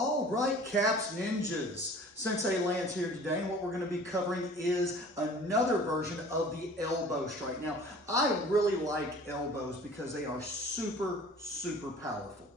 All right, Caps Ninjas. Sensei Lance here today, and what we're going to be covering is another version of the elbow strike. Now, I really like elbows because they are super, super powerful.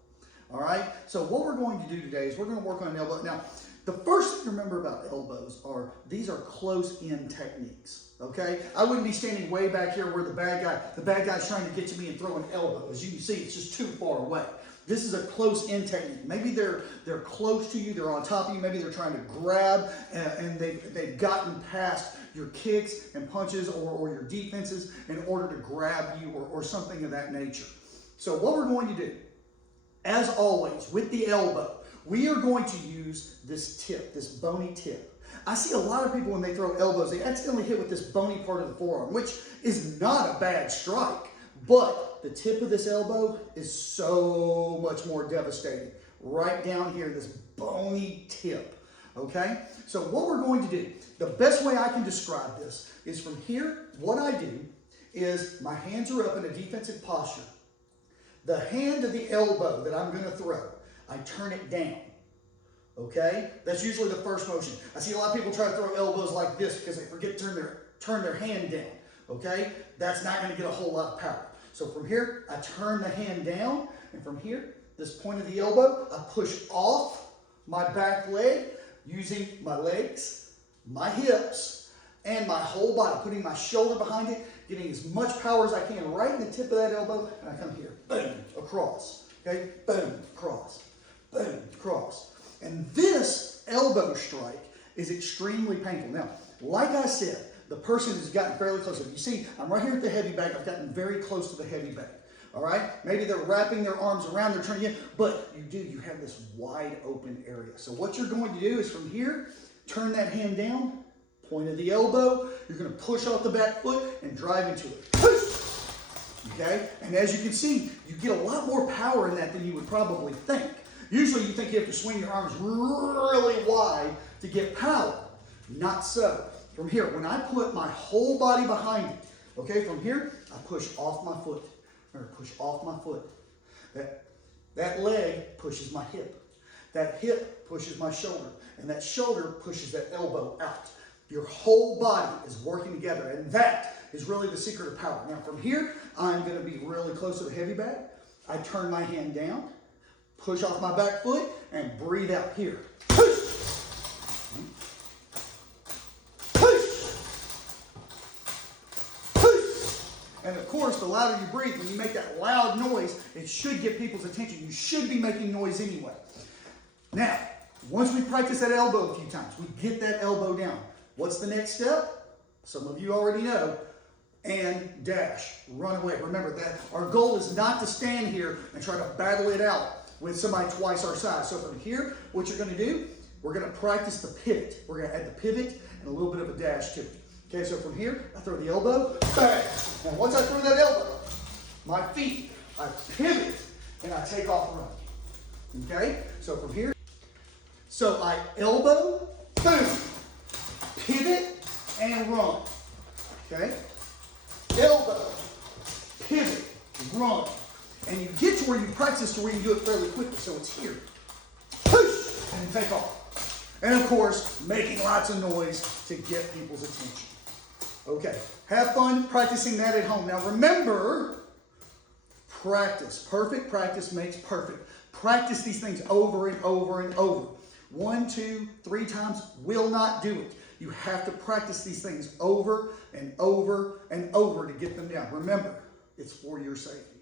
All right, so what we're going to do today is we're going to work on an elbow. Now, the first thing to remember about elbows are these are close-in techniques. Okay, I wouldn't be standing way back here where the bad guy's trying to get to me and throw an elbow. As you can see, it's just too far away. This is a close-in technique. Maybe they're close to you, they're on top of you, maybe they're trying to grab and they've gotten past your kicks and punches or your defenses in order to grab you or something of that nature. So what we're going to do, as always, with the elbow, we are going to use this tip, this bony tip. I see a lot of people when they throw elbows, they accidentally hit with this bony part of the forearm, which is not a bad strike, but the tip of this elbow is so much more devastating. Right down here, this bony tip, okay? So what we're going to do, the best way I can describe this is from here, what I do is my hands are up in a defensive posture. The hand of the elbow that I'm going to throw, I turn it down. Okay, that's usually the first motion. I see a lot of people try to throw elbows like this because they forget to turn their hand down. Okay, that's not going to get a whole lot of power. So from here, I turn the hand down, and from here, this point of the elbow, I push off my back leg using my legs, my hips, and my whole body, putting my shoulder behind it, getting as much power as I can right in the tip of that elbow, and I come here, boom, across. Okay, boom, across, boom, across. And this elbow strike is extremely painful. Now, like I said, the person has gotten fairly close. If you see, I'm right here at the heavy bag. I've gotten very close to the heavy bag. All right? Maybe they're wrapping their arms around, they're turning in, but you have this wide open area. So what you're going to do is from here, turn that hand down, point of the elbow, you're going to push off the back foot and drive into it. Push! Okay? And as you can see, you get a lot more power in that than you would probably think. Usually you think you have to swing your arms really wide to get power. Not so. From here, when I put my whole body behind it, okay, from here, I push off my foot. Remember, push off my foot. That leg pushes my hip. That hip pushes my shoulder. And that shoulder pushes that elbow out. Your whole body is working together, and that is really the secret of power. Now, from here, I'm going to be really close to the heavy bag. I turn my hand down, push off my back foot, and breathe out here. Push! Push! Push! And of course, the louder you breathe, when you make that loud noise, it should get people's attention. You should be making noise anyway. Now, once we practice that elbow a few times, we get that elbow down. What's the next step? Some of you already know. And dash, run away. Remember that our goal is not to stand here and try to battle it out with somebody twice our size. So from here, what you're going to do, we're going to practice the pivot. We're going to add the pivot and a little bit of a dash to it. Okay, so from here, I throw the elbow, bang. Now once I throw that elbow, my feet, I pivot and I take off running. Okay, so from here, so I elbow, boom, pivot and run. Okay, elbow, pivot, run. And you get to where you practice to where you do it fairly quickly. So it's here. Push! And take off. And of course, making lots of noise to get people's attention. Okay, have fun practicing that at home. Now remember, practice. Perfect practice makes perfect. Practice these things over and over and over. 1, 2, 3 times will not do it. You have to practice these things over and over and over to get them down. Remember, it's for your safety.